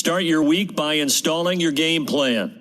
Start your week by installing your game plan.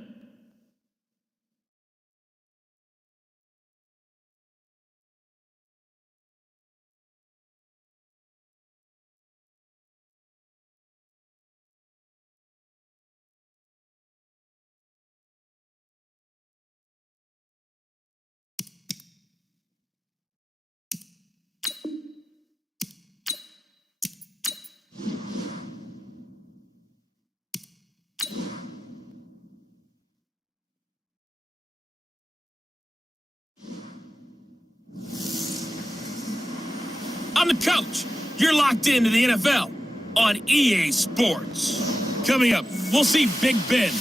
I'm the coach. You're locked into the NFL on EA Sports. Coming up, we'll see Big Ben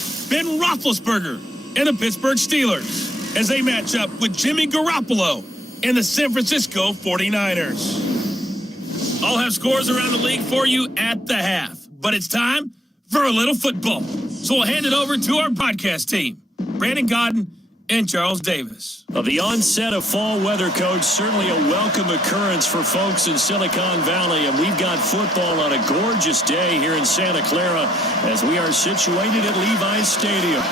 Roethlisberger, and the Pittsburgh Steelers as they match up with Jimmy Garoppolo and the San Francisco 49ers. I'll have scores around the league for you at the half, but it's time for a little football. So we'll hand it over to our podcast team, Brandon Godden and Charles Davis. The onset of fall weather, Coach, certainly a welcome occurrence for folks in Silicon Valley, and we've got football on a gorgeous day here in Santa Clara as we are situated at Levi's Stadium.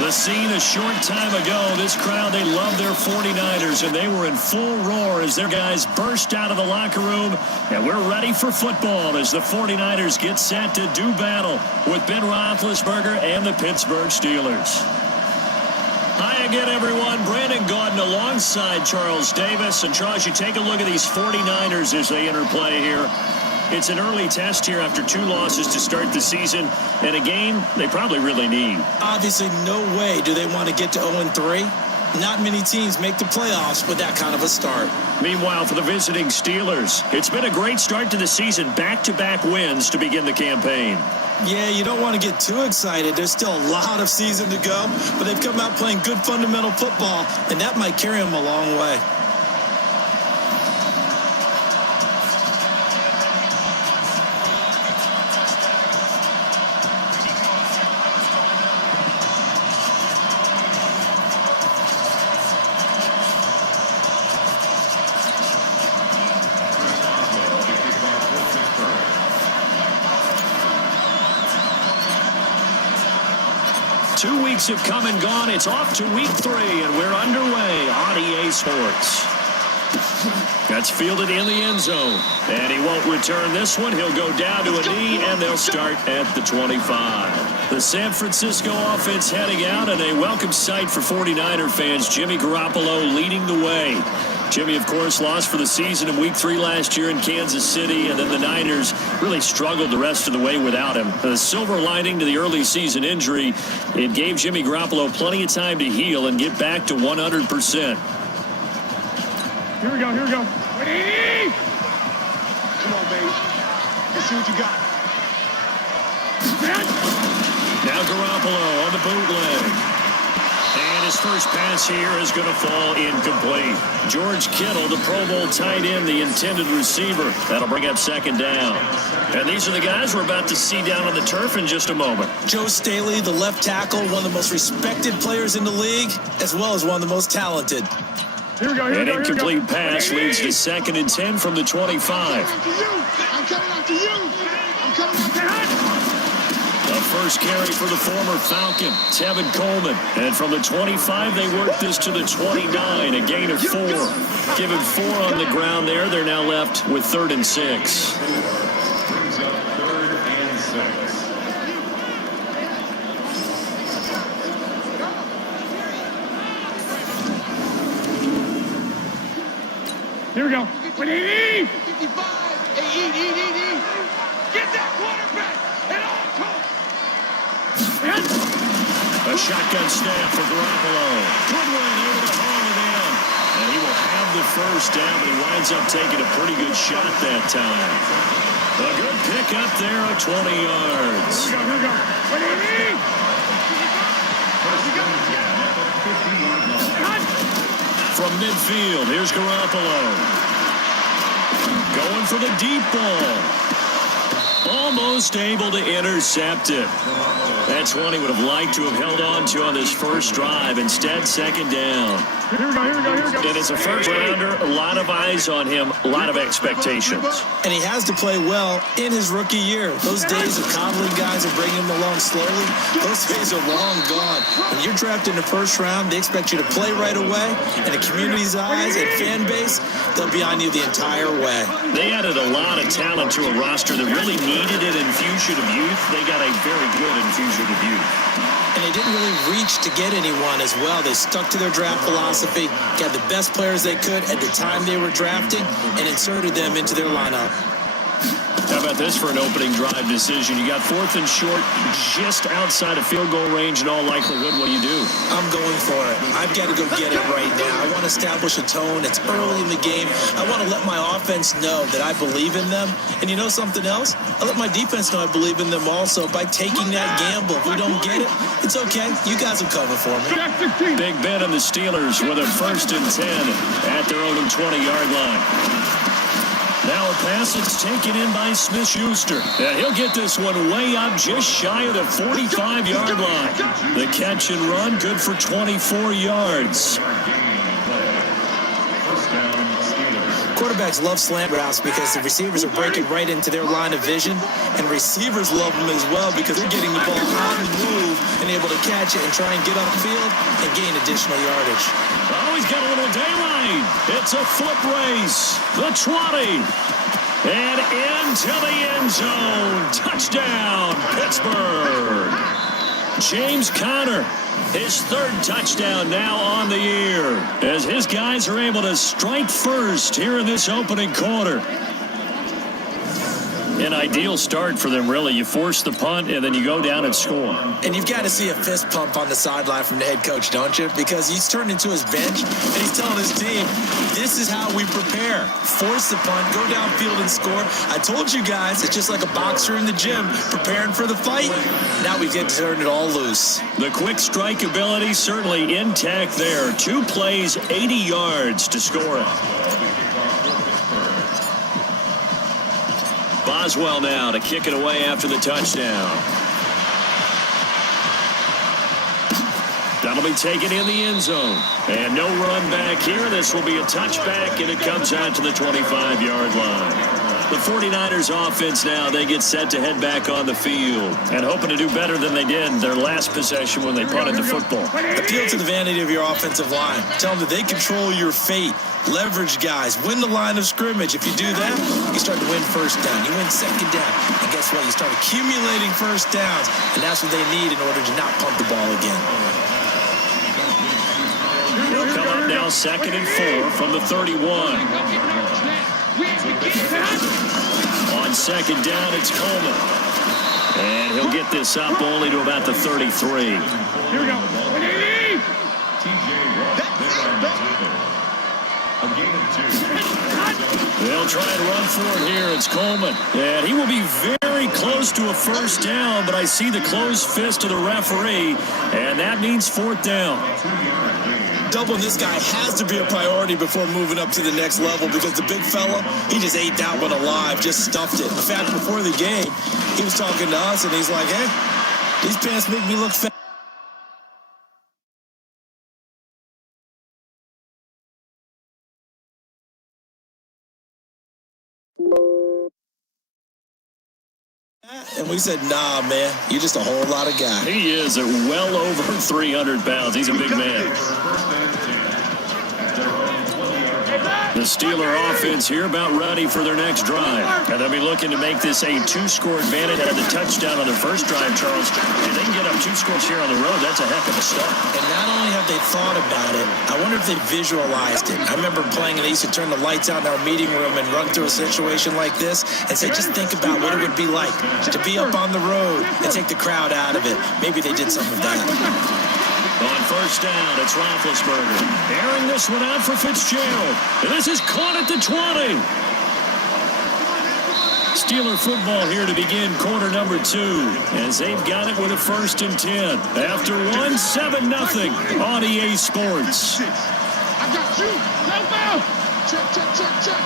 The scene a short time ago, this crowd, they love their 49ers, and they were in full roar as their guys burst out of the locker room, and we're ready for football as the 49ers get set to do battle with Ben Roethlisberger and the Pittsburgh Steelers. Hi again, everyone. Brandon Gaudin alongside Charles Davis. And Charles, you take a look at these 49ers as they enter play here. It's an early test here after 2 losses to start the season, and a game they probably really need. Obviously, no way do they want to get to 0-3. Not many teams make the playoffs with that kind of a start. Meanwhile, for the visiting Steelers, it's been a great start to the season. Back-to-back wins to begin the campaign. Yeah, you don't want to get too excited. There's still a lot of season to go, but they've come out playing good fundamental football, and that might carry them a long way. Two weeks have come and gone. It's off to week 3, and we're underway on EA Sports. That's fielded in the end zone, and he won't return this one. He'll go down to a knee, and they'll start at the 25. The San Francisco offense heading out, and a welcome sight for 49er fans. Jimmy Garoppolo leading the way. Jimmy, of course, lost for the season in Week 3 last year in Kansas City, and then the Niners really struggled the rest of the way without him. The silver lining to the early season injury, it gave Jimmy Garoppolo plenty of time to heal and get back to 100%. Here we go. Ready? Come on, baby. Let's see what you got. Now Garoppolo on the bootleg. And his first pass here is going to fall incomplete. George Kittle, the Pro Bowl tight end, the intended receiver. That'll bring up second down. And these are the guys we're about to see down on the turf in just a moment. Joe Staley, the left tackle, one of the most respected players in the league, as well as one of the most talented. Here we go. An incomplete pass leads to 2nd and 10 from the 25. I'm coming after you. The first carry for the former Falcon, Tevin Coleman. And from the 25, they work this to the 29, a gain of 4. Give him 4 on the ground there. They're now left with 3rd and 6. Brings up 3rd and 6. Here we go. 55. Hey, Get that quarterback. And all A shotgun snap for Garoppolo. Goodwin able to haul it in. And he will have the first down, but he winds up taking a pretty good shot that time. A good pick up there of 20 yards. Here we go. From midfield, here's Garoppolo. Going for the deep ball. Almost able to intercept it. That's one he would have liked to have held on to on this first drive. Instead, second down. Here we go. And as a first rounder, a lot of eyes on him, a lot of expectations. And he has to play well in his rookie year. Those days of coddling guys and bringing them along slowly, those days are long gone. When you're drafted in the first round, they expect you to play right away. And the community's eyes and fan base, they'll be on you the entire way. They added a lot of talent to a roster that really needed an infusion of youth. They got a very good infusion of youth. And they didn't really reach to get anyone as well. They stuck to their draft philosophy, got the best players they could at the time they were drafting, and inserted them into their lineup. How about this for an opening drive decision? You got 4th and short, just outside of field goal range in all likelihood. What do you do? I'm going for it. I've got to go get it right now. I want to establish a tone. It's early in the game. I want to let my offense know that I believe in them. And you know something else? I let my defense know I believe in them also by taking that gamble. If we don't get it, it's okay. You guys will cover for me. Big Ben and the Steelers with a 1st and 10 at their own 20-yard line. Now a pass that's taken in by Smith-Schuster. And he'll get this one way up just shy of the 45-yard line. The catch and run good for 24 yards. Quarterbacks love slant routes because the receivers are breaking right into their line of vision, and receivers love them as well because they're getting the ball on the move and able to catch it and try and get upfield and gain additional yardage. Oh, he's got a little daylight. It's a foot race. The 20. And into the end zone. Touchdown, Pittsburgh. James Conner, his 3rd touchdown now on the year, as his guys are able to strike first here in this opening quarter. An ideal start for them, really. You force the punt, and then you go down and score. And you've got to see a fist pump on the sideline from the head coach, don't you? Because he's turned into his bench, and he's telling his team, this is how we prepare. Force the punt, go downfield and score. I told you guys, it's just like a boxer in the gym preparing for the fight. Now we get to turn it all loose. The quick strike ability certainly intact there. 2 plays, 80 yards to score it. Boswell now to kick it away after the touchdown. That'll be taken in the end zone. And no run back here. This will be a touchback, and it comes out to the 25-yard line. The 49ers offense now, they get set to head back on the field and hoping to do better than they did their last possession when they punted the football. Appeal to the vanity of your offensive line. Tell them that they control your fate. Leverage guys. Win the line of scrimmage. If you do that, you start to win first down. You win second down. And guess what? You start accumulating first downs. And that's what they need in order to not punt the ball again. They'll come up now 2nd and 4 from the 31. On 2nd down, it's Coleman. And he'll get this up only to about the 33. Here we go. They'll try and run for it here. It's Coleman. And he will be very close to a first down, but I see the closed fist of the referee, and that means 4th down. Doubling this guy has to be a priority before moving up to the next level because the big fella, he just ate that one alive, just stuffed it. In fact, before the game, he was talking to us, and he's like, hey, these pants make me look fat. And we said, nah, man, you're just a whole lot of guy. He is at well over 300 pounds. He's a big man. The Steeler offense here about ready for their next drive. And they'll be looking to make this a 2-score advantage. Had the touchdown on their first drive, Charles. If they can get up 2 scores here on the road, that's a heck of a start. And not only have they thought about it, I wonder if they visualized it. I remember playing and they used to turn the lights out in our meeting room and run through a situation like this and say, just think about what it would be like to be up on the road and take the crowd out of it. Maybe they did some of that. On first down, it's Roethlisberger. Airing this one out for Fitzgerald. And this is caught at the 20. Steeler football here to begin quarter number 2. As they've got it with a 1st and 10. After 7-0 on EA Sports. I got you. Check.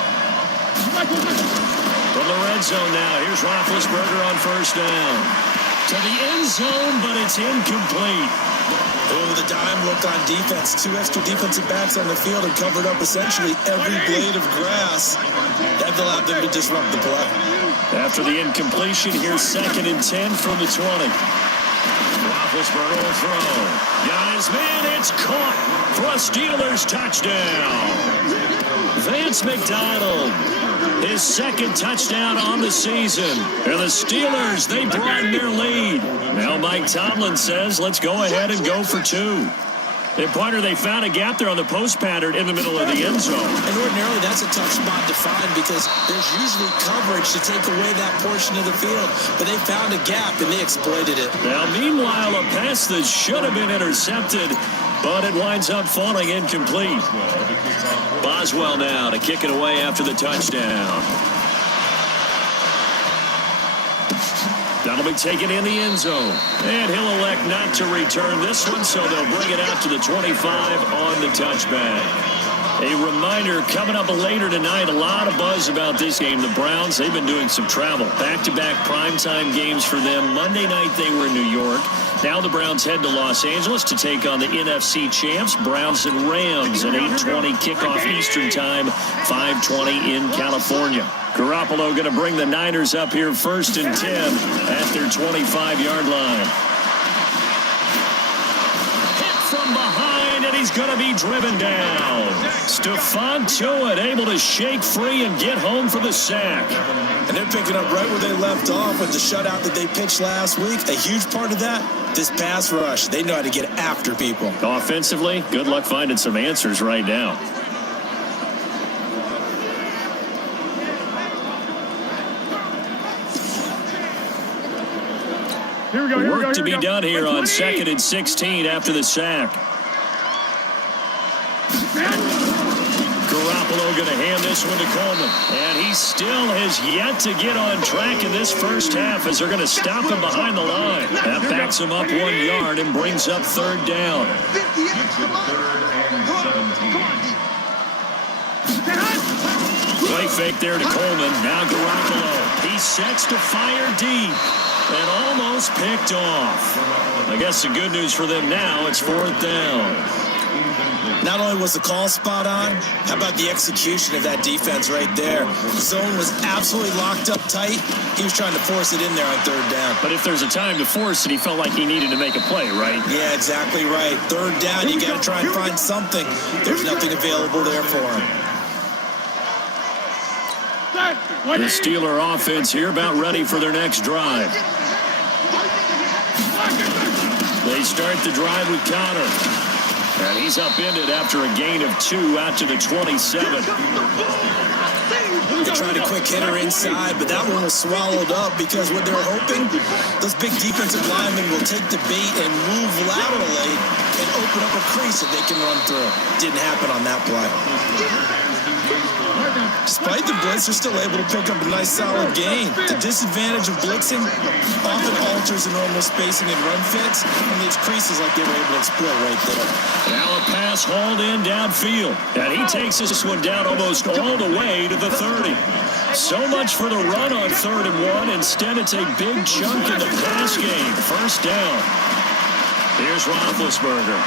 From the red zone now, here's Roethlisberger on first down. To the end zone, but it's incomplete. Over the dime look on defense. 2 extra defensive backs on the field and covered up essentially every blade of grass. That allowed them to disrupt the play. After the incompletion, here's 2nd and 10 from the 20. Roethlisberger will throw. Got his man, it's caught for a Steelers touchdown. Vance McDonald, his 2nd touchdown on the season. And the Steelers, they broaden their lead. Now Mike Tomlin says, let's go ahead and go for 2. And partner, they found a gap there on the post pattern in the middle of the end zone. And ordinarily, that's a tough spot to find because there's usually coverage to take away that portion of the field. But they found a gap, and they exploited it. Now, meanwhile, a pass that should have been intercepted, but it winds up falling incomplete. Boswell now to kick it away after the touchdown. That'll be taken in the end zone. And he'll elect not to return this one, so they'll bring it out to the 25 on the touchback. A reminder, coming up later tonight, a lot of buzz about this game. The Browns, they've been doing some travel. Back-to-back primetime games for them. Monday night, they were in New York. Now the Browns head to Los Angeles to take on the NFC champs, Browns and Rams, an 8:20 kickoff Eastern time, 5:20 in California. Garoppolo going to bring the Niners up here 1st and 10 at their 25-yard line. Hit from behind, and he's going to be driven down. Stephon Tuitt able to shake free and get home for the sack. And they're picking up right where they left off with the shutout that they pitched last week. A huge part of that, this pass rush. They know how to get after people. Offensively, good luck finding some answers right now. Work to be done here on 2nd and 16 after the sack. Garoppolo going to hand this one to Coleman. And he still has yet to get on track in this first half as they're going to stop him behind the line. That backs him up 1 yard and brings up 3rd down. Play fake there to Coleman. Now Garoppolo. He sets to fire deep. And almost picked off. I guess the good news for them now, it's 4th down. Not only was the call spot on, how about the execution of that defense right there? The zone was absolutely locked up tight. He was trying to force it in there on 3rd down. But if there's a time to force it, he felt like he needed to make a play, right? Yeah, exactly right. 3rd down, you got to try and find something. There's nothing available there for him. The Steeler offense here about ready for their next drive. They start the drive with Connor. And he's upended after a gain of 2 out to the 27. They tried a quick hitter inside, but that one was swallowed up because what they're hoping, those big defensive linemen will take the bait and move laterally and open up a crease that they can run through. Didn't happen on that play. Despite the blitz, they're still able to pick up a nice solid gain. The disadvantage of blitzing often alters the normal spacing and run fits and leaves creases like they were able to exploit right there. Now a pass hauled in downfield. And he takes this one down almost all the way to the 30. So much for the run on 3rd and 1. Instead, it's a big chunk in the pass game. 1st down. Here's Roethlisberger.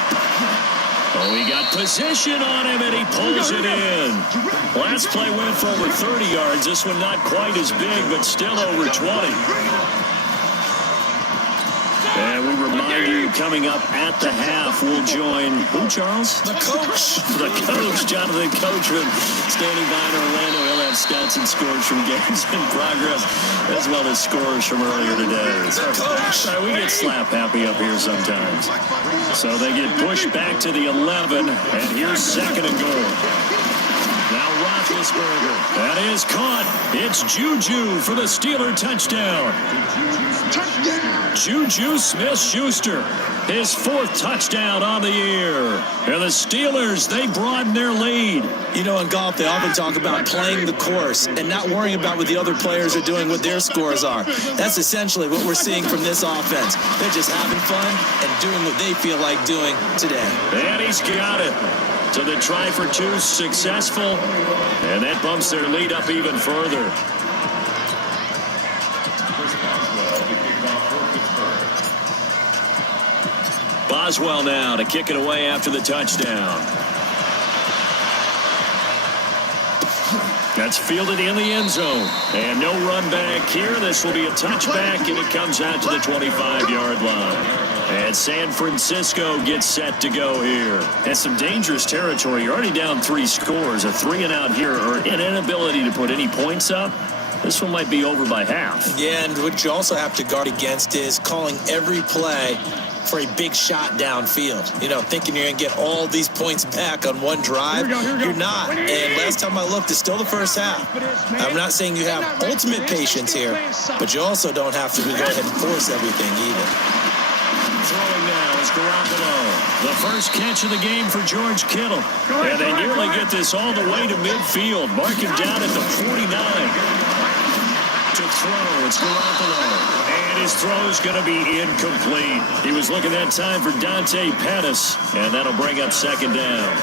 Oh, he got position on him, and he pulls it in. Last play went for over 30 yards. This one not quite as big, but still over 20. And we remind you, coming up at the half, we'll join, who, Charles? The coach. The coach, Jonathan Coachman, standing by in Orlando. He'll have stats and scores from games in progress, as well as scores from earlier today. The coach. We get slap happy up here sometimes. So they get pushed back to the 11, and here's 2nd and goal. Now Roethlisberger. That is caught. It's Juju for the Steeler touchdown. Juju Smith-Schuster, his 4th touchdown on the year. And the Steelers, they broaden their lead. You know, in golf, they often talk about playing the course and not worrying about what the other players are doing, what their scores are. That's essentially what we're seeing from this offense. They're just having fun and doing what they feel like doing today. And he's got it. So the try for 2 successful, and that bumps their lead up even further. Boswell now to kick it away after the touchdown. That's fielded in the end zone. And no run back here. This will be a touchback, and it comes out to the 25-yard line. And San Francisco gets set to go here. That's some dangerous territory. You're already down 3 scores. A 3-and-out here, or an inability to put any points up. This one might be over by half. Yeah, and what you also have to guard against is calling every play for a big shot downfield. You know, thinking you're going to get all these points back on one drive. You're not. And last time I looked, it's still the first half. I'm not saying you have ultimate patience here, but you also don't have to go ahead and force everything either. Throwing now is Garoppolo. The first catch of the game for George Kittle. And they nearly get this all the way to midfield. Mark him down at the 49. To throw, it's Garoppolo. And his throw's going to be incomplete. He was looking that time for Dante Pettis, and that'll bring up second down.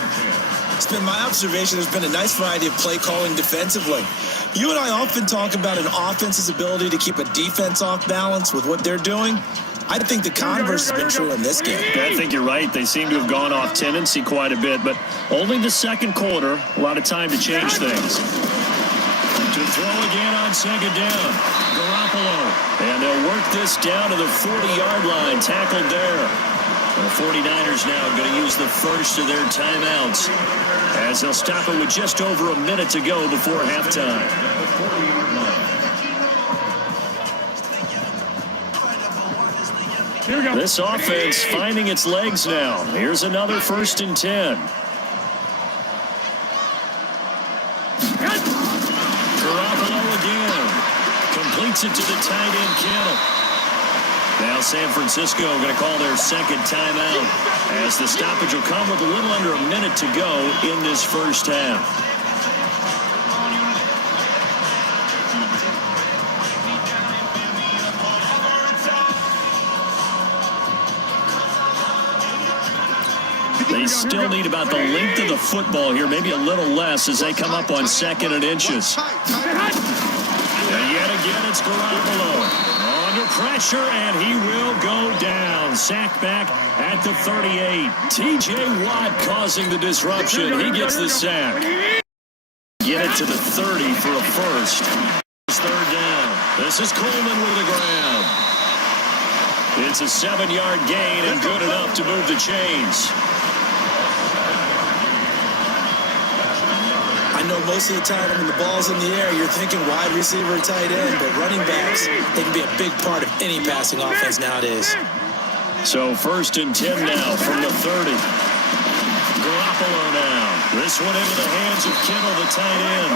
It's been my observation there's been a nice variety of play calling defensively. You and I often talk about an offense's ability to keep a defense off balance with what they're doing. I think the converse has been true in this game. I think you're right. They seem to have gone off tendency quite a bit, but only the second quarter. A lot of time to change things. To throw again on second down. Garoppolo. And they'll work this down to the 40-yard line. Tackled there. The 49ers now going to use the first of their timeouts as they'll stop it with just over a minute to go before halftime. This offense finding its legs now. Here's another 1st and 10. Garoppolo again. Completes it to the tight end, Kittle. Now San Francisco going to call their second timeout as the stoppage will come with a little under a minute to go in this first half. They still need about the length of the football here, maybe a little less as they come up on 2nd and inches. And yet again, it's Garoppolo. Under pressure, and he will go down. Sacked back at the 38. T.J. Watt causing the disruption. He gets the sack. Get it to the 30 for a first. It's 3rd down. This is Coleman with the ground. It's a 7-yard gain and good enough to move the chains. I know most of the time when the ball's in the air, you're thinking wide receiver or tight end, but running backs, they can be a big part of any passing offense nowadays. So 1st and 10 now from the 30. Garoppolo now. This one into the hands of Kittle, the tight end.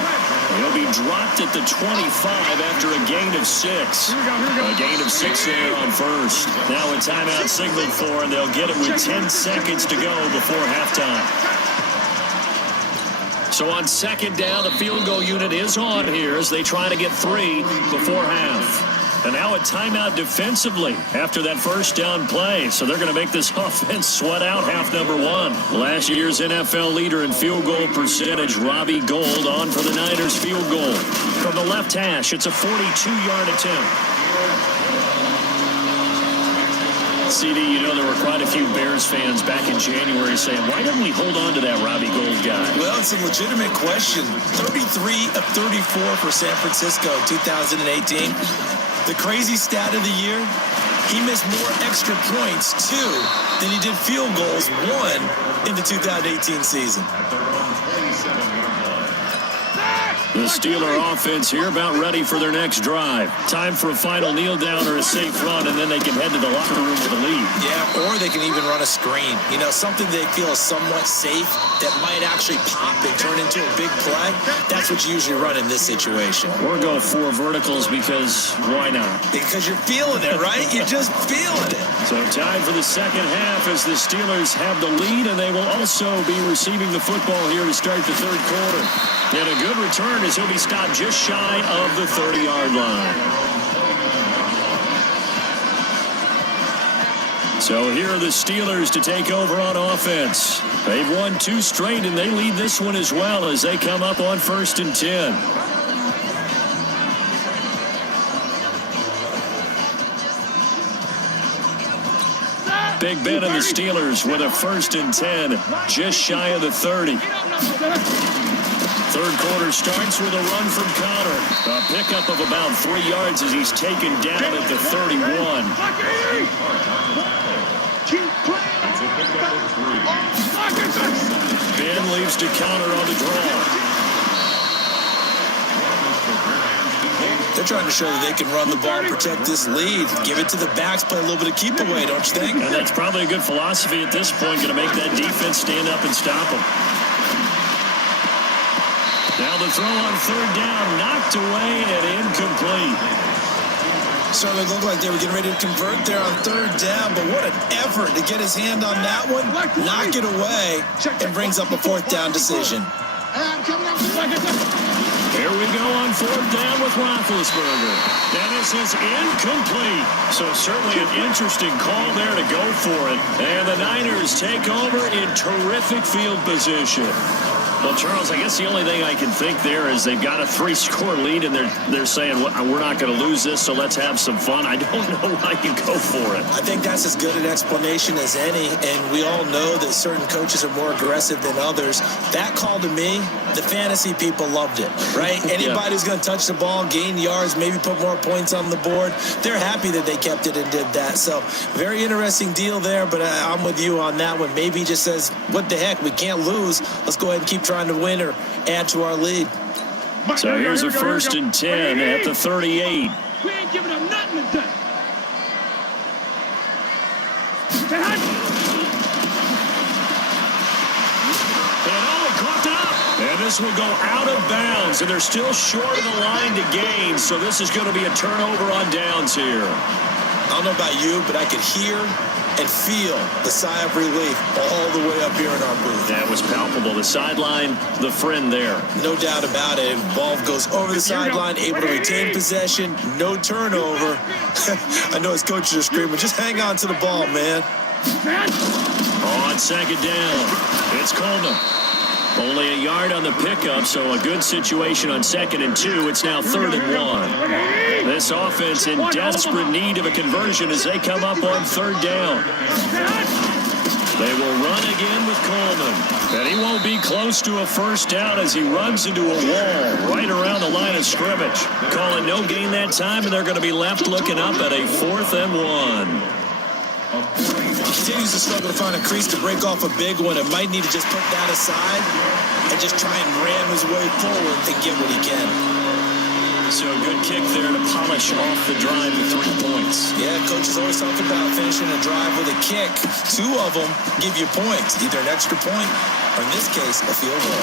He'll be dropped at the 25 after a gain of 6. A gain of 6 there on first. Now a timeout signaled for, and they'll get it with 10 seconds to go before halftime. So on 2nd down, the field goal unit is on here as they try to get 3 before half. And now a timeout defensively after that first down play. So they're going to make this offense sweat out half number 1. Last year's NFL leader in field goal percentage, Robbie Gould, on for the Niners field goal. From the left hash, it's a 42-yard attempt. CD, you know there were quite a few Bears fans back in January saying, why didn't we hold on to that Robbie Gould guy? Well, it's a legitimate question. 33 of 34 for San Francisco 2018. The crazy stat of the year, he missed more extra points, 2, than he did field goals, 1, in the 2018 season. The Steeler offense here about ready for their next drive. Time for a final kneel down or a safe run, and then they can head to the locker room with a lead. Yeah, or they can even run a screen. You know, something they feel is somewhat safe that might actually pop and turn into a big play. That's what you usually run in this situation. Or go 4 verticals because why not? Because you're feeling it, right? You're just feeling it. So time for the second half as the Steelers have the lead, and they will also be receiving the football here to start the 3rd quarter. And a good return as he'll be stopped just shy of the 30-yard line. So here are the Steelers to take over on offense. They've won 2 straight, and they lead this one as well as they come up on 1st and 10. Big Ben and the Steelers with a 1st and 10, just shy of the 30. Third quarter starts with a run from Connor. A pickup of about 3 yards as he's taken down at the 31. Ben leaves to Connor on the draw. They're trying to show that they can run the ball and protect this lead. Give it to the backs, play a little bit of keep away, don't you think? And that's probably a good philosophy at this point, going to make that defense stand up and stop them. Now the throw on 3rd down, knocked away and incomplete. Certainly looked like they were getting ready to convert there on 3rd down, but what an effort to get his hand on that one, knock it away, and brings up a 4th down decision. Here we go on 4th down with Roethlisberger. And this is incomplete. So certainly an interesting call there to go for it. And the Niners take over in terrific field position. Well, Charles, I guess the only thing I can think there is they've got a 3-score lead, and they're saying, well, we're not going to lose this, so let's have some fun. I don't know why you go for it. I think that's as good an explanation as any, and we all know that certain coaches are more aggressive than others. That call to me, the fantasy people loved it, right? Anybody who's going to touch the ball, gain yards, maybe put more points on the board, they're happy that they kept it and did that. So very interesting deal there, but I'm with you on that one. Maybe he just says, what the heck, we can't lose. Let's go ahead and keep trying to win or add to our lead. So here's a 1st and 10 at the 38. We ain't giving them nothing today. And this will go out of bounds, and they're still short of the line to gain, so this is going to be a turnover on downs here. I don't know about you, but I could hear and feel the sigh of relief all the way up here in our booth. That was palpable. The sideline, the friend there. No doubt about it. Ball goes over the sideline, able to retain possession, no turnover. I know his coaches are screaming, just hang on to the ball, man. On 2nd down, it's Coleman. Only a yard on the pickup, so a good situation on 2nd and 2. It's now 3rd and 1. This offense in desperate need of a conversion as they come up on 3rd down. They will run again with Coleman. And he won't be close to a 1st down as he runs into a wall right around the line of scrimmage. Calling no gain that time, and they're going to be left looking up at a 4th and 1. Continues to struggle to find a crease to break off a big one, and might need to just put that aside and just try and ram his way forward and get what he can. So a good kick there to polish off the drive to 3 points. Yeah, coaches always talk about finishing a drive with a kick. 2 of them give you points, either an extra point or in this case, a field goal.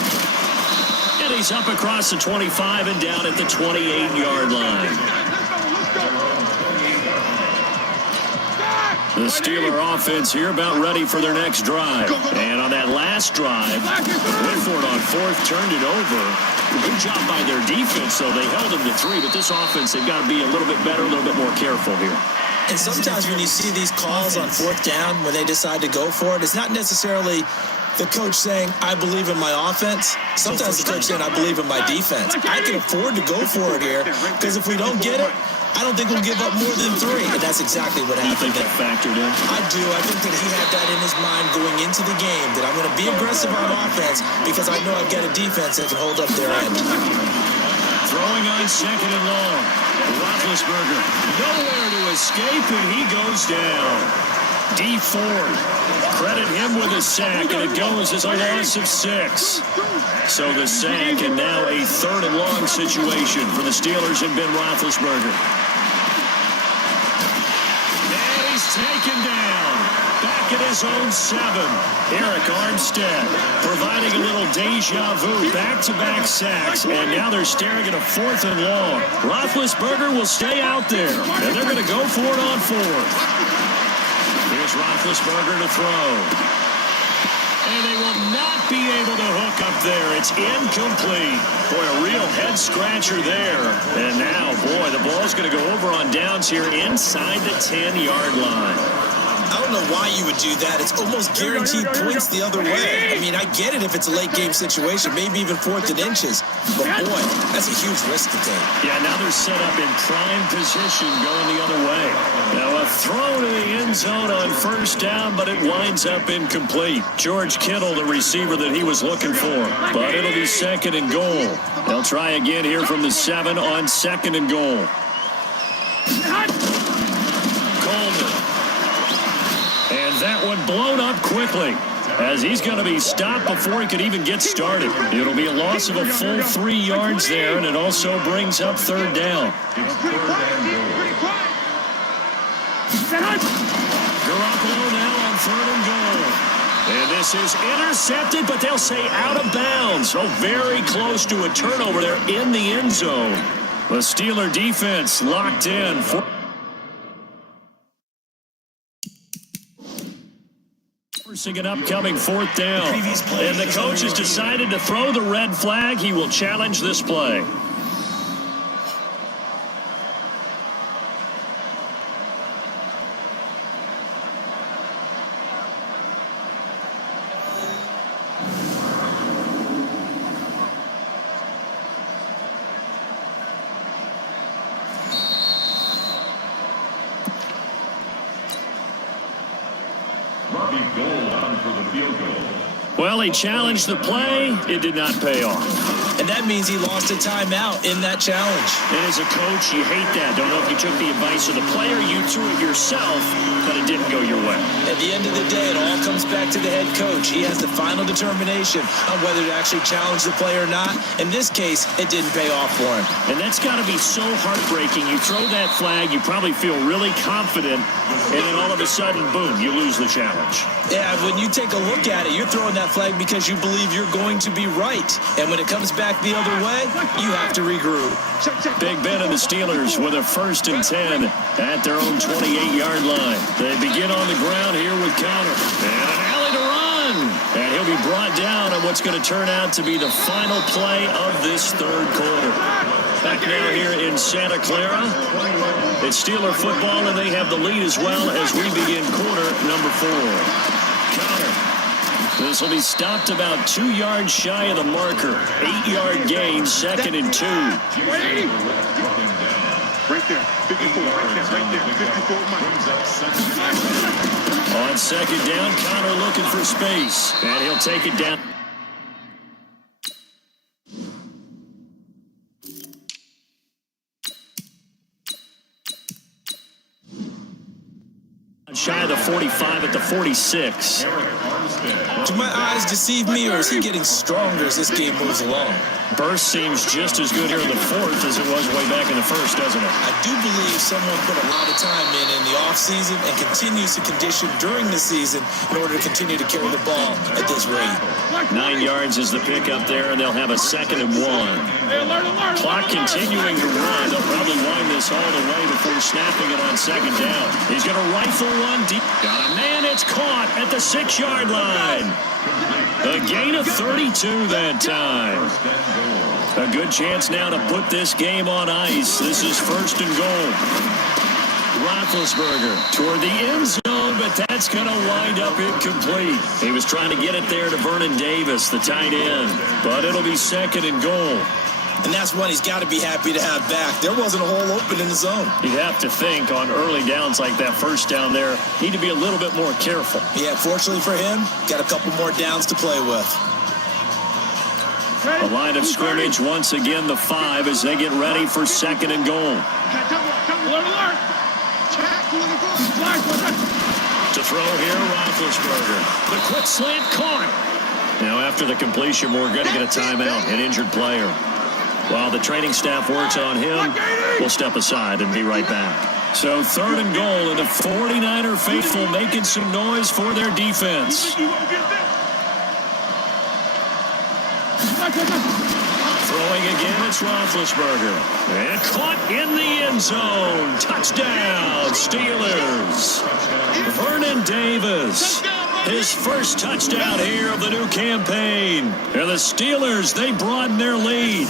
And he's up across the 25 and down at the 28-yard line. The Steeler offense here about ready for their next drive. And on that last drive, Whitford on 4th turned it over. Good job by their defense, though. They held them to 3, but this offense, they've got to be a little bit better, a little bit more careful here. And sometimes when you see these calls on 4th down, when they decide to go for it, it's not necessarily the coach saying, I believe in my offense. Sometimes the coach saying, I believe in my defense. I can afford to go for it here, because if we don't get it, I don't think we'll give up more than 3. And that's exactly what happened. You think that factored in? I do. I think that he had that in his mind going into the game, that I'm going to be aggressive on offense because I know I've got a defense that can hold up their end. Throwing on 2nd and long. Roethlisberger nowhere to escape, and he goes down. D Ford, credit him with a sack, and it goes as a loss of 6. So the sack, and now a 3rd and long situation for the Steelers and Ben Roethlisberger. And he's taken down. Back at his own 7. Eric Armstead providing a little deja vu. Back-to-back sacks, and now they're staring at a 4th and long. Roethlisberger will stay out there, and they're going to go for it on 4th. Here's Roethlisberger to throw. And they will not be able to hook up there. It's incomplete. Boy, a real head-scratcher there. And now, boy, the ball's going to go over on downs here inside the 10-yard line. I don't know why you would do that. It's almost guaranteed points the other way. I mean, I get it if it's a late game situation, maybe even 4th and inches. But boy, that's a huge risk to take. Yeah, now they're set up in prime position going the other way. Now a throw to the end zone on first down, but it winds up incomplete. George Kittle, the receiver that he was looking for. But it'll be 2nd and goal. They'll try again here from the 7 on 2nd and goal. Coleman. And that one blown up quickly, as he's going to be stopped before he could even get started. It'll be a loss of a full 3 yards there, and it also brings up 3rd down. Garoppolo now on 3rd and goal. And this is intercepted, but they'll say out of bounds. So very close to a turnover there in the end zone. The Steeler defense locked in. Forcing an upcoming 4th down. And the coach has decided to throw the red flag. He will challenge this play. Well, he challenged the play. It did not pay off. And that means he lost a timeout in that challenge. And as a coach, you hate that. Don't know if you took the advice of the player. You threw it yourself, but it didn't go your way. At the end of the day, it all comes back to the head coach. He has the final determination on whether to actually challenge the play or not. In this case, it didn't pay off for him. And that's got to be so heartbreaking. You throw that flag, you probably feel really confident, and then all of a sudden, boom, you lose the challenge. Yeah, when you take a look at it, you're throwing that flag because you believe you're going to be right. And when it comes back the other way, you have to regroup. Big Ben and the Steelers with a 1st and 10 at their own 28-yard line. They begin on the ground here with Connor. And an alley to run. And he'll be brought down on what's going to turn out to be the final play of this 3rd quarter. Back now here in Santa Clara. It's Steeler football, and they have the lead as well as we begin quarter number 4. Connor. This will be stopped about 2 yards shy of the marker. 8-yard gain, 2nd and 2. Right there, 54, right there, 54 On 2nd down, Connor looking for space, and he'll take it down. Shy of the 45 at the 46. Do my eyes deceive me, or is he getting stronger as this game moves along? Burst seems just as good here in the 4th as it was way back in the 1st, doesn't it? I do believe someone put a lot of time in the offseason and continues to condition during the season in order to continue to carry the ball at this rate. 9 yards is the pickup there, and they'll have a 2nd and 1. Clock continuing to run. They'll probably wind this all the way before snapping it on 2nd down. He's going to rifle one deep. Got a man. It's caught at the 6-yard line. A gain of 32 that time. A good chance now to put this game on ice. This is 1st and goal. Roethlisberger toward the end zone, but that's going to wind up incomplete. He was trying to get it there to Vernon Davis, the tight end, but it'll be 2nd and goal. And that's one he's got to be happy to have back. There wasn't a hole open in the zone. You'd have to think on early downs like that 1st down there, need to be a little bit more careful. Yeah, fortunately for him, got a couple more downs to play with. A line of scrimmage once again, the 5 as they get ready for 2nd and goal. To throw here, Roethlisberger. The quick slant caught. Now after the completion, we're going to get a timeout, an injured player. While the training staff works on him, we'll step aside and be right back. So 3rd and goal, and the 49er faithful making some noise for their defense. Throwing again, it's Roethlisberger. And caught in the end zone. Touchdown, Steelers. Vernon Davis. His first touchdown here of the new campaign. And the Steelers, they broaden their lead.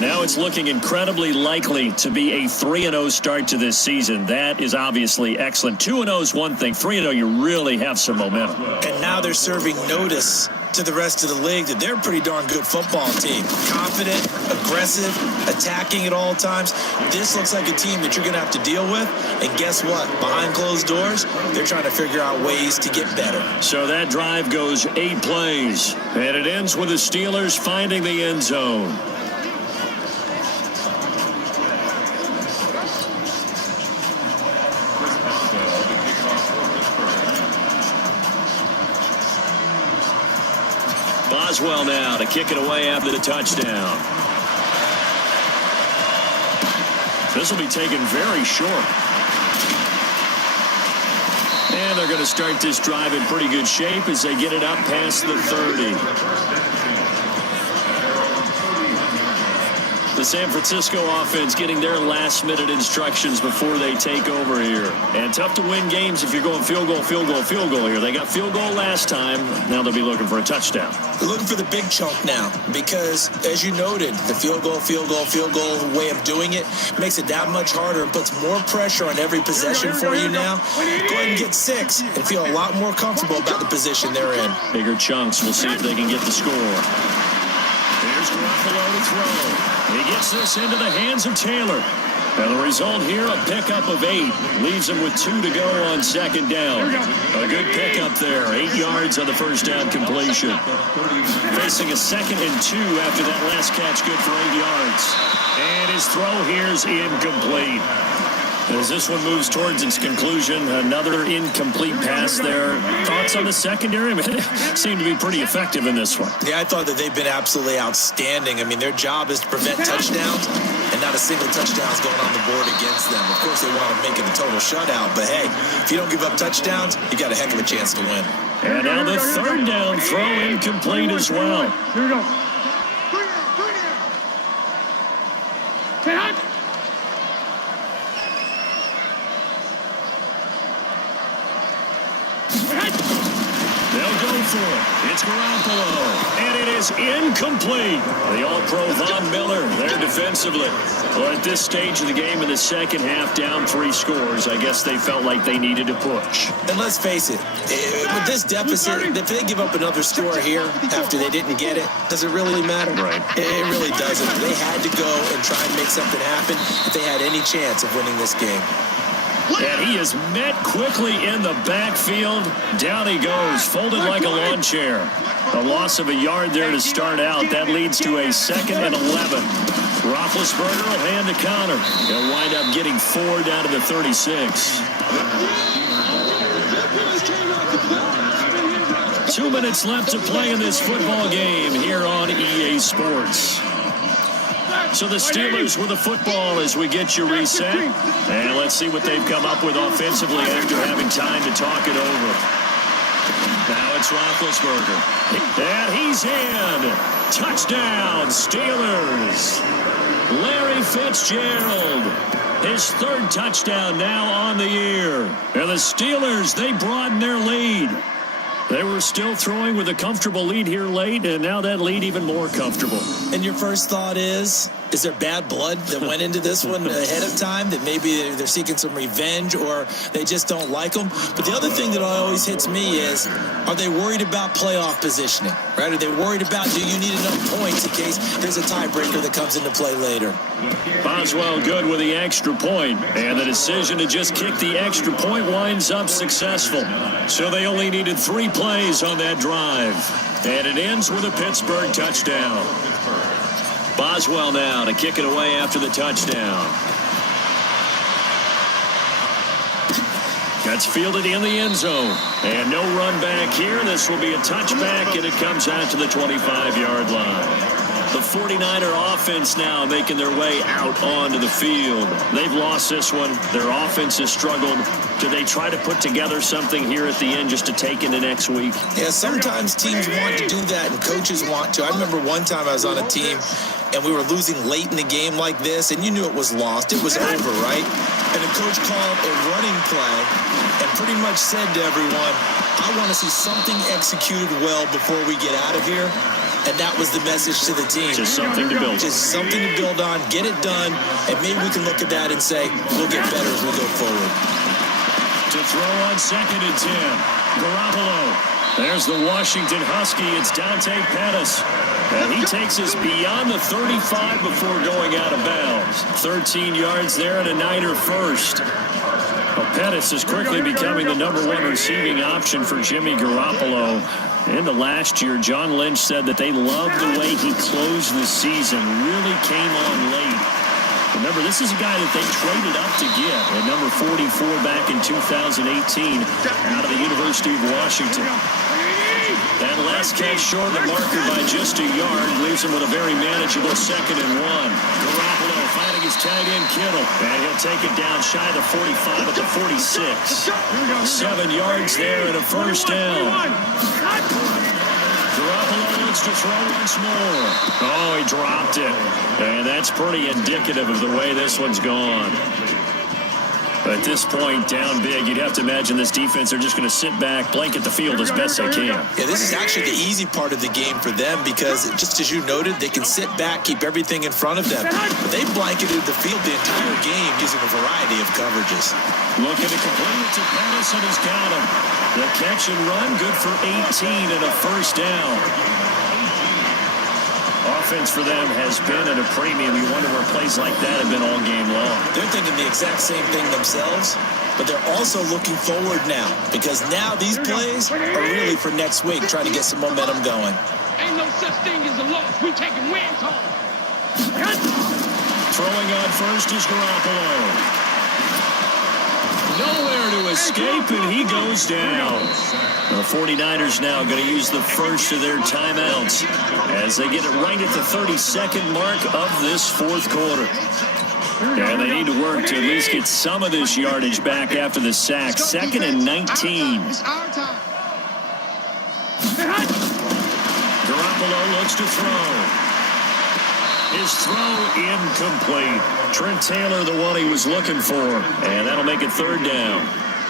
Now it's looking incredibly likely to be a 3-0 start to this season. That is obviously excellent. 2-0 is one thing. 3-0, you really have some momentum. And now they're serving notice to the rest of the league that they're a pretty darn good football team. Confident, aggressive, attacking at all times. This looks like a team that you're going to have to deal with. And guess what? Behind closed doors, they're trying to figure out ways to get better. So that drive goes 8 plays. And it ends with the Steelers finding the end zone. Boswell now to kick it away after the touchdown. This will be taken very short. And they're going to start this drive in pretty good shape as they get it up past the 30. The San Francisco offense getting their last-minute instructions before they take over here. And tough to win games if you're going field goal here. They got field goal last time. Now they'll be looking for a touchdown. They're looking for the big chunk now because, as you noted, the field goal way of doing it makes it that much harder and puts more pressure on every possession for you now. Go ahead and get 6 and feel a lot more comfortable about the position they're in. Bigger chunks. We'll see if they can get the score. Here's Garoppolo to throw. He gets this into the hands of Taylor. And the result here, a pickup of 8. Leaves him with 2 to go on second down. A good pickup there. 8 yards on the first down completion. Facing a 2nd and 2 after that last catch, good for 8 yards. And his throw here's incomplete. As this one moves towards its conclusion, another incomplete pass there. Thoughts on the secondary? I mean, they seem to be pretty effective in this one. Yeah, I thought that they've been absolutely outstanding. I mean, their job is to prevent touchdowns, and not a single touchdown is going on the board against them. Of course, they want to make it a total shutout, but hey, if you don't give up touchdowns, you got a heck of a chance to win. And now the 3rd down throw incomplete as well. Here we go. Say hi. They'll go for it. It's Garoppolo. And it is incomplete. The All-Pro Von Miller there defensively. Well, at this stage of the game in the second half, down 3 scores, I guess they felt like they needed to push. And let's face it, with this deficit, if they give up another score here after they didn't get it, does it really matter? Right. It really doesn't. They had to go and try and make something happen if they had any chance of winning this game. And he is met quickly in the backfield. Down he goes, folded like a lawn chair. A loss of a yard there to start out. That leads to a 2nd and 11. Roethlisberger will hand to Connor. He'll wind up getting 4 down to the 36. 2 minutes left to play in this football game here on EA Sports. So the Steelers with the football as we get you reset. And let's see what they've come up with offensively after having time to talk it over. Now it's Roethlisberger. And he's in. Touchdown, Steelers. Larry Fitzgerald. His 3rd touchdown now on the year. And the Steelers, they broaden their lead. They were still throwing with a comfortable lead here late, and now that lead even more comfortable. And your first thought is there bad blood that went into this one ahead of time, that maybe they're seeking some revenge or they just don't like them? But the other thing that always hits me is, are they worried about playoff positioning? Right? Are they worried about, do you need enough points in case there's a tiebreaker that comes into play later? Boswell good with the extra point, and the decision to just kick the extra point winds up successful. So they only needed 3 plays on that drive. And it ends with a Pittsburgh touchdown. Boswell now to kick it away after the touchdown. That's fielded in the end zone. And no run back here. This will be a touchback, and it comes out to the 25-yard line. The 49er offense now making their way out onto the field. They've lost this one. Their offense has struggled. Do they try to put together something here at the end just to take into next week? Yeah, sometimes teams want to do that and coaches want to. I remember one time I was on a team and we were losing late in the game like this, and you knew it was lost. It was over, right? And the coach called a running play and pretty much said to everyone, I want to see something executed well before we get out of here. and that was the message to the team. Just something to build on. Just something to build on, get it done, and maybe we can look at that and say, we'll get better as we go forward. To throw on 2nd and 10. Garoppolo. There's the Washington Husky. It's Dante Pettis. And he takes us beyond the 35 before going out of bounds. 13 yards there and a Niner first. Well, Pettis is quickly becoming the #1 receiving option for Jimmy Garoppolo. Into last year, John Lynch said that they loved the way he closed the season. Really came on late. Remember, this is a guy that they traded up to get at number 44 back in 2018 out of the University of Washington. That last catch short of the marker by just a yard leaves him with a very manageable 2nd and 1. Garoppolo finding his tight end Kittle, and he'll take it down shy of the 45 at the 46. 7 yards there and a first down. Garoppolo looks to throw once more. Oh, he dropped it. And that's pretty indicative of the way this one's gone. At this point, down big, you'd have to imagine this defense are just going to sit back, blanket the field as best they can. Yeah, this is actually the easy part of the game for them because, just as you noted, they can sit back, keep everything in front of them. But they blanketed the field the entire game using a variety of coverages. Looking to complete it to Pettis, and he's got him. The catch and run, good for 18 and a first down. Offense for them has been at a premium. You wonder where plays like that have been all game long. They're thinking the exact same thing themselves, but they're also looking forward now because now these plays are really for next week, trying to get some momentum going. Ain't no such thing as a loss. We taking wins home. Throwing on first is Garoppolo. Nowhere to escape, and he goes down. The 49ers now going to use the first of their timeouts as they get it right at the 32nd mark of this fourth quarter. And they need to work to at least get some of this yardage back after the sack. 2nd and 19. Garoppolo looks to throw. His throw incomplete. Trent Taylor, the one he was looking for. And that'll make it 3rd down.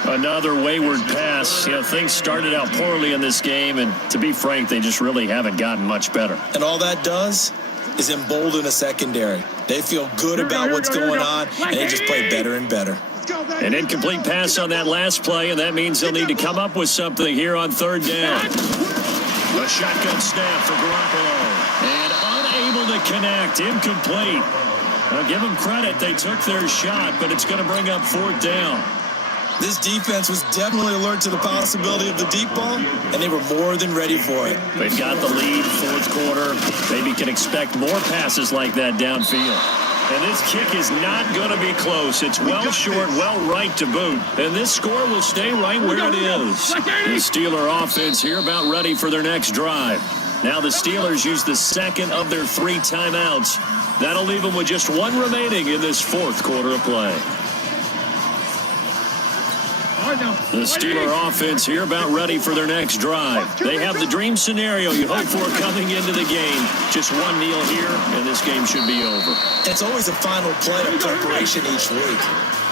Another wayward pass. You know, things started out poorly in this game, and to be frank, they just really haven't gotten much better. And all that does is embolden a secondary. They feel good about what's going on, and they just play better and better. An incomplete pass on that last play, and that means they'll need to come up with something here on 3rd down. A shotgun snap for Garoppolo. And unable to connect. Incomplete. I'll give them credit. They took their shot, but it's going to bring up 4th down. This defense was definitely alert to the possibility of the deep ball, and they were more than ready for it. They've got the lead, 4th quarter. Maybe can expect more passes like that downfield. And this kick is not going to be close. It's well short, well right to boot. And this score will stay right where it is. The Steeler offense here about ready for their next drive. Now the Steelers use the 2nd of their 3 timeouts. That'll leave them with just 1 remaining in this 4th quarter of play. The Steeler offense here about ready for their next drive. They have the dream scenario you hope for coming into the game. Just 1 kneel here, and this game should be over. It's always a final play of preparation each week.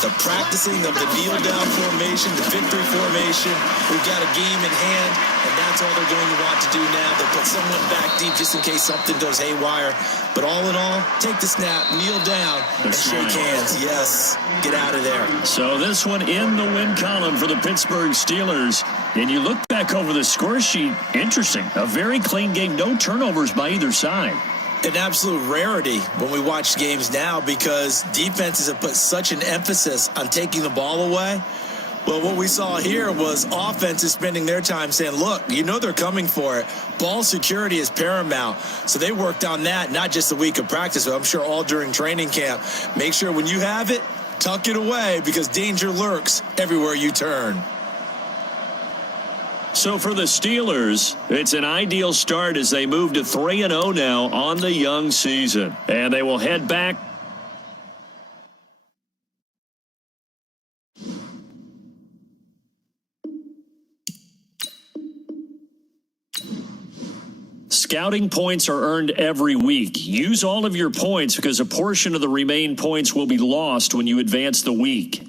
The practicing of the kneel-down formation, the victory formation. We've got a game in hand, and that's all they're going to want to do now. They'll put someone back deep just in case something goes haywire. But all in all, take the snap, kneel down, and shake hands. Yes, get out of there. So this one in the win column for the Pittsburgh Steelers. And you look back over the score sheet, interesting. A very clean game, no turnovers by either side. An absolute rarity when we watch games now because defenses have put such an emphasis on taking the ball away. Well, what we saw here was offenses spending their time saying, look, you know they're coming for it. Ball security is paramount. So they worked on that, not just a week of practice, but I'm sure all during training camp. Make sure when you have it, tuck it away because danger lurks everywhere you turn. So for the Steelers, it's an ideal start as they move to 3-0 now on the young season. And they will head back. Scouting points are earned every week. Use all of your points because a portion of the remaining points will be lost when you advance the week.